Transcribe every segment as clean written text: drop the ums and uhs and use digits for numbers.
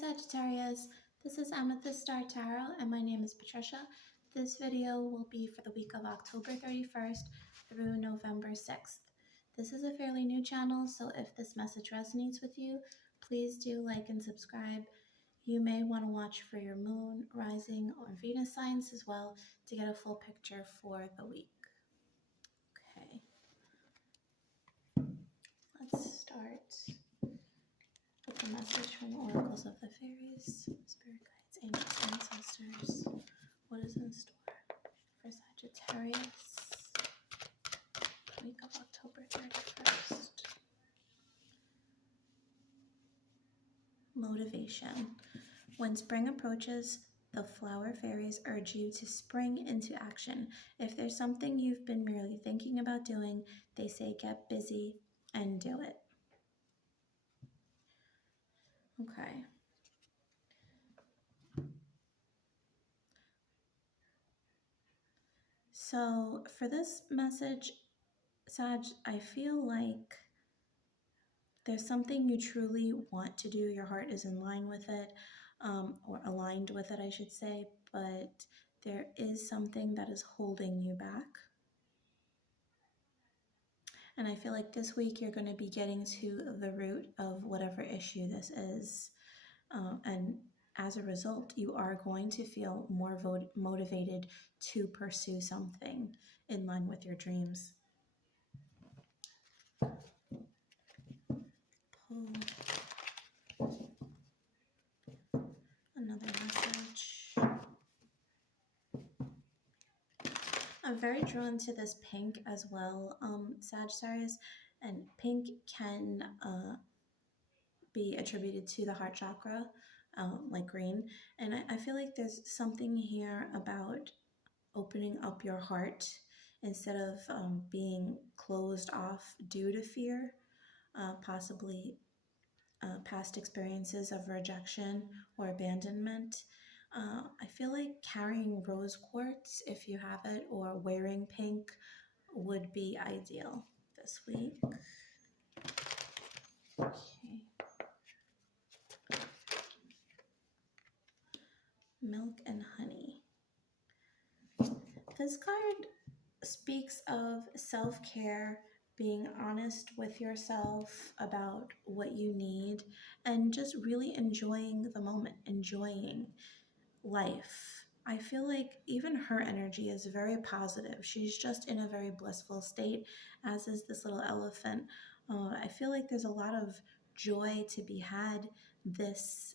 Sagittarius, this is Amethyst Star Tarot and my name is Patricia. This video will be for the week of October 31st through November 6th. This is a fairly new channel, so if this message resonates with you, please do like and subscribe. You may want to watch for your moon, rising, or Venus signs as well to get a full picture for the week. Okay, let's start with the message from the oracles of the fairies, spirit guides, angels, ancestors. What is in store for Sagittarius, the week of October 31st? Motivation. When spring approaches, the flower fairies urge you to spring into action. If there's something you've been merely thinking about doing, they say get busy and do it. Okay. So for this message, Sag, I feel like there's something you truly want to do. Your heart is in line with it, or aligned with it, I should say, but there is something that is holding you back. And I feel like this week you're going to be getting to the root of whatever issue this is. And as a result, you are going to feel more motivated to pursue something in line with your dreams. Pull another message. I'm very drawn to this pink as well, Sagittarius, and pink can be attributed to the heart chakra, like green. And I feel like there's something here about opening up your heart instead of being closed off due to fear, possibly past experiences of rejection or abandonment. I feel like carrying rose quartz, if you have it, or wearing pink would be ideal this week. Okay. Milk and honey. This card speaks of self-care, being honest with yourself about what you need, and just really enjoying the moment, enjoying life. I feel like even her energy is very positive. She's just in a very blissful state, as is this little elephant. I feel like there's a lot of joy to be had this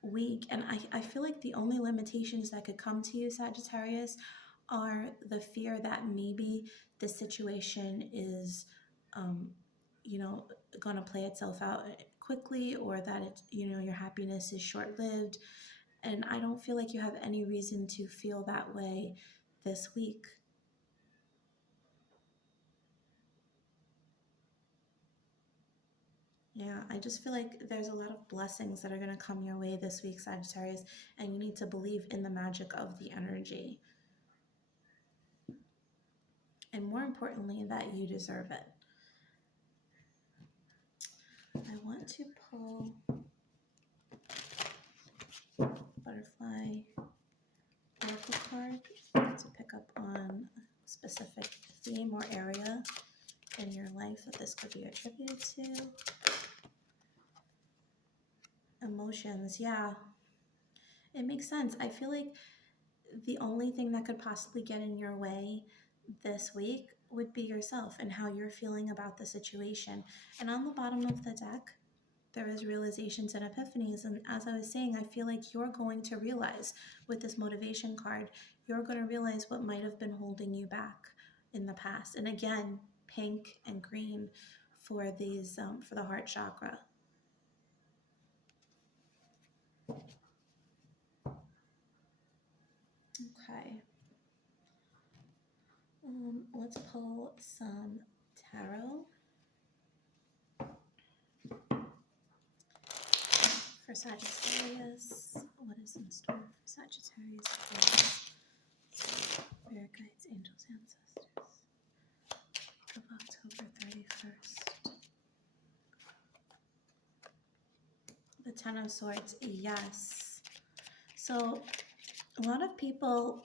week, and I feel like the only limitations that could come to you, Sagittarius, are the fear that maybe the situation is, going to play itself out quickly, or that it, your happiness is short-lived. And I don't feel like you have any reason to feel that way this week. Yeah, I just feel like there's a lot of blessings that are going to come your way this week, Sagittarius, and you need to believe in the magic of the energy. And more importantly, that you deserve it. I want to pull butterfly oracle card to pick up on a specific theme or area in your life that this could be attributed to. Emotions, yeah. It makes sense. I feel like the only thing that could possibly get in your way this week would be yourself and how you're feeling about the situation. And on the bottom of the deck, there is realizations and epiphanies. And as I was saying, I feel like you're going to realize with this motivation card, you're going to realize what might have been holding you back in the past. And again, pink and green for these, for the heart chakra. Okay. Let's pull some tarot for Sagittarius. What is in store for Sagittarius? Spirit guides, angels, ancestors. Of October 31st. The Ten of Swords, yes. So a lot of people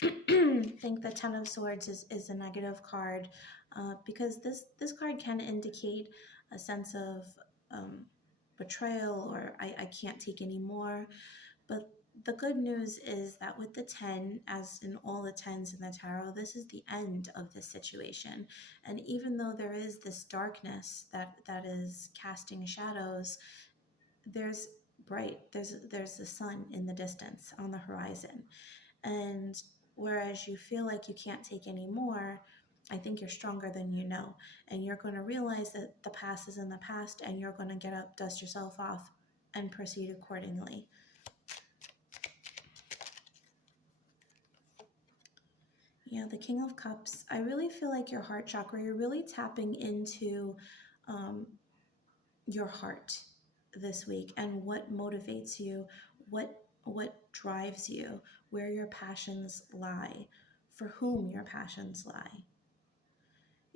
think the Ten of Swords is a negative card because this card can indicate a sense of um, betrayal or I can't take any more. But the good news is that with the 10, as in all the 10s in the tarot, this is the end of this situation. And even though there is this darkness that is casting shadows, there's there's the sun in the distance on the horizon. And whereas you feel like you can't take any more, I think you're stronger than you know. And you're going to realize that the past is in the past and you're going to get up, dust yourself off, and proceed accordingly. Yeah, the King of Cups. I really feel like your heart chakra, you're really tapping into um, your heart this week and what motivates you, what drives you, where your passions lie, for whom your passions lie.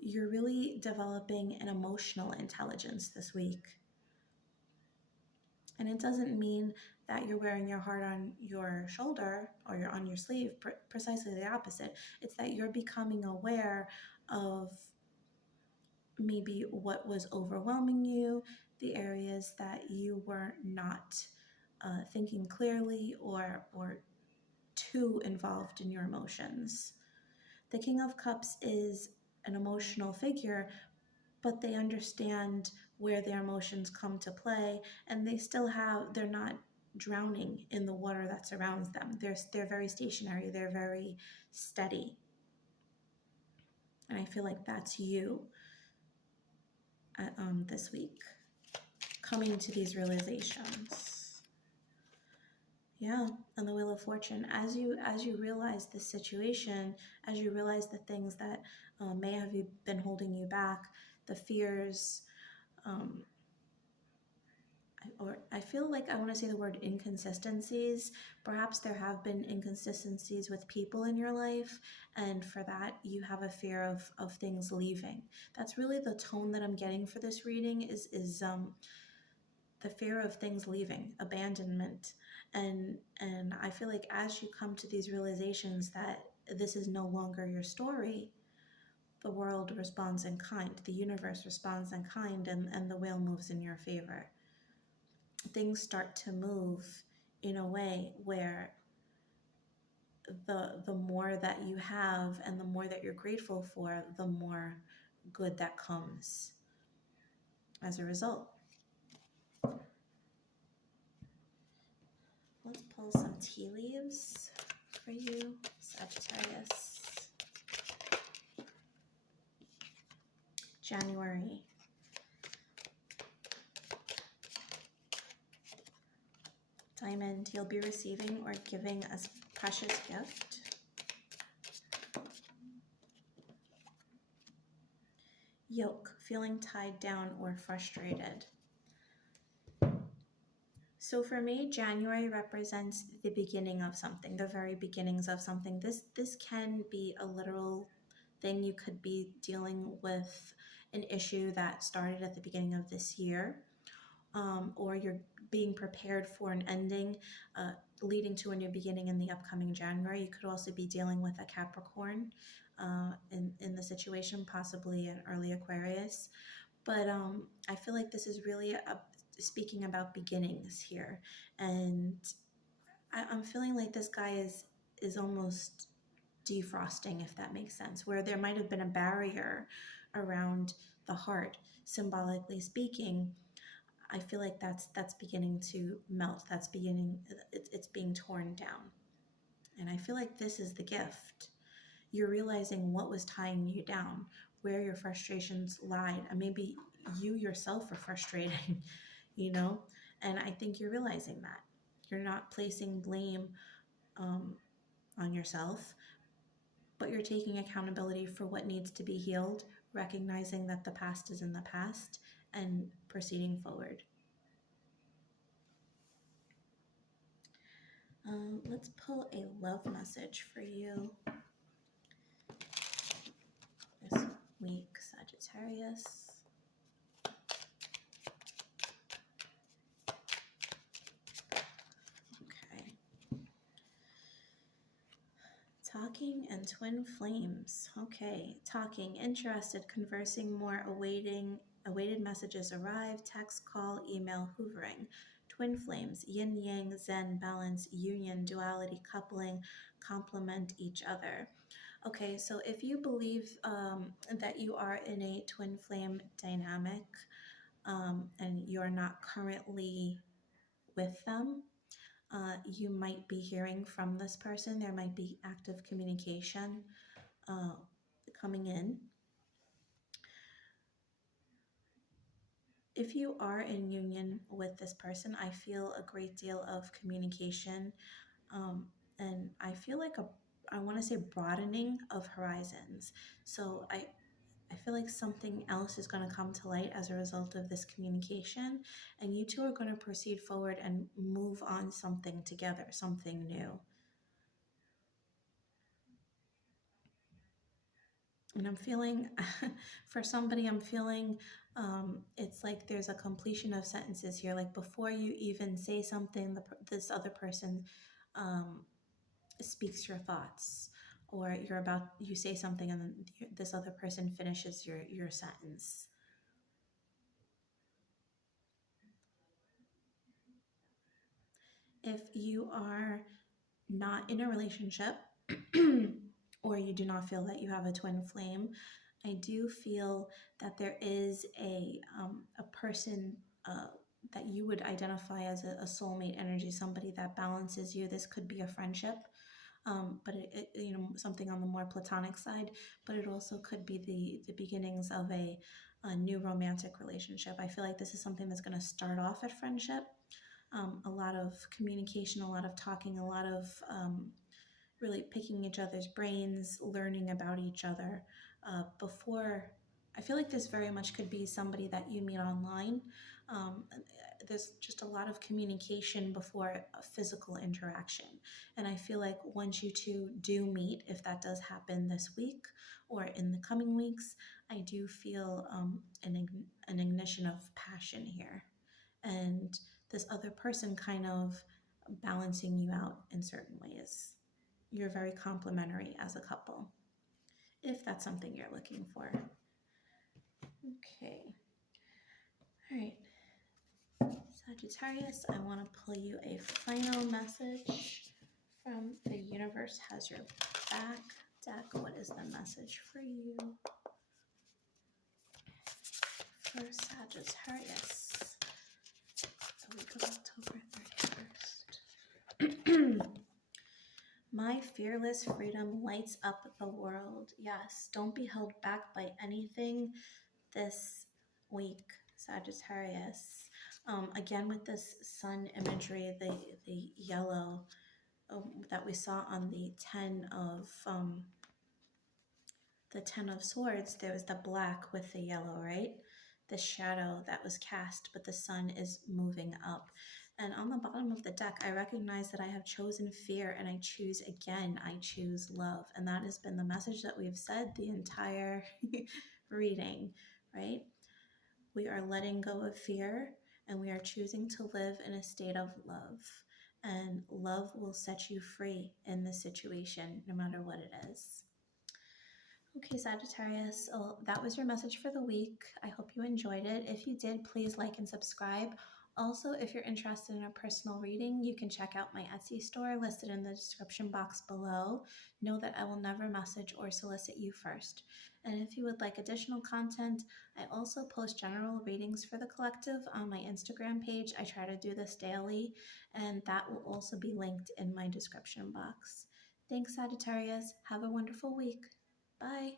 You're really developing an emotional intelligence this week. And it doesn't mean that you're wearing your heart on your shoulder or you're on your sleeve, precisely the opposite. It's that you're becoming aware of maybe what was overwhelming you, the areas that you were not thinking clearly or too involved in your emotions. The King of Cups is an emotional figure, but they understand where their emotions come to play, and they're not drowning in the water that surrounds them. They're very stationary, they're very steady. And I feel like that's you this week, coming to these realizations. Yeah, and the Wheel of Fortune. As you realize this situation, as you realize the things that may have been holding you back, the fears, um, or I feel like I want to say the word inconsistencies. Perhaps there have been inconsistencies with people in your life, and for that you have a fear of things leaving. That's really the tone that I'm getting for this reading is the fear of things leaving, abandonment. And I feel like as you come to these realizations that this is no longer your story, the world responds in kind, the universe responds in kind, and the wheel moves in your favor. Things start to move in a way where the more that you have and the more that you're grateful for, the more good that comes as a result. Let's pull some tea leaves for you, Sagittarius. January. Diamond, you'll be receiving or giving a precious gift. Yoke, feeling tied down or frustrated. So for me, January represents the beginning of something, the very beginnings of something. This can be a literal thing. You could be dealing with an issue that started at the beginning of this year, or you're being prepared for an ending, leading to a new beginning in the upcoming January. You could also be dealing with a Capricorn in the situation, possibly an early Aquarius. But I feel like this is really speaking about beginnings here. And I'm feeling like this guy is almost defrosting, if that makes sense, where there might have been a barrier around the heart, symbolically speaking. I feel like that's beginning to melt. It's being torn down. And I feel like this is the gift. You're realizing what was tying you down, where your frustrations lied, and maybe you yourself are frustrating, you know? And I think you're realizing that. You're not placing blame on yourself, but you're taking accountability for what needs to be healed, recognizing that the past is in the past, and proceeding forward. Let's pull a love message for you this week, Sagittarius. Talking and twin flames. Okay. Talking, interested, conversing more, awaited messages arrive, text, call, email, hoovering. Twin flames, yin yang, zen, balance, union, duality, coupling, complement each other. Okay, so if you believe that you are in a twin flame dynamic and you're not currently with them, you might be hearing from this person. There might be active communication uh, coming in. If you are in union with this person, I feel a great deal of communication, um, and I feel like I want to say broadening of horizons. So I feel like something else is going to come to light as a result of this communication, and you two are going to proceed forward and move on something together, something new. And I'm feeling, for somebody, I'm feeling it's like there's a completion of sentences here. Like before you even say something, this other person um, speaks your thoughts, or you say something and then this other person finishes your sentence. If you are not in a relationship or you do not feel that you have a twin flame, I do feel that there is a person that you would identify as a soulmate energy, somebody that balances you. This could be a friendship, but something on the more platonic side, but it also could be the beginnings of a new romantic relationship. I feel like this is something that's going to start off at friendship, a lot of communication, a lot of talking, a lot of really picking each other's brains, learning about each other before. I feel like this very much could be somebody that you meet online. There's just a lot of communication before a physical interaction. And I feel like once you two do meet, if that does happen this week or in the coming weeks, I do feel an ignition of passion here. And this other person kind of balancing you out in certain ways. You're very complementary as a couple, if that's something you're looking for. Okay. All right. Sagittarius, I want to pull you a final message from the universe has your back deck. What is the message for you for Sagittarius? The week of October 31st. My fearless freedom lights up the world. Yes, don't be held back by anything this week, Sagittarius. Again, with this sun imagery, the yellow that we saw on the 10 of swords, there was the black with the yellow, right? The shadow that was cast, but the sun is moving up. And on the bottom of the deck, I recognize that I have chosen fear and I choose again. I choose love. And that has been the message that we've said the entire reading, right? We are letting go of fear and we are choosing to live in a state of love. And love will set you free in this situation, no matter what it is. Okay, Sagittarius, so that was your message for the week. I hope you enjoyed it. If you did, please like and subscribe. Also, if you're interested in a personal reading, you can check out my Etsy store listed in the description box below. Know that I will never message or solicit you first. And if you would like additional content, I also post general readings for the collective on my Instagram page. I try to do this daily, and that will also be linked in my description box. Thanks, Sagittarius. Have a wonderful week. Bye.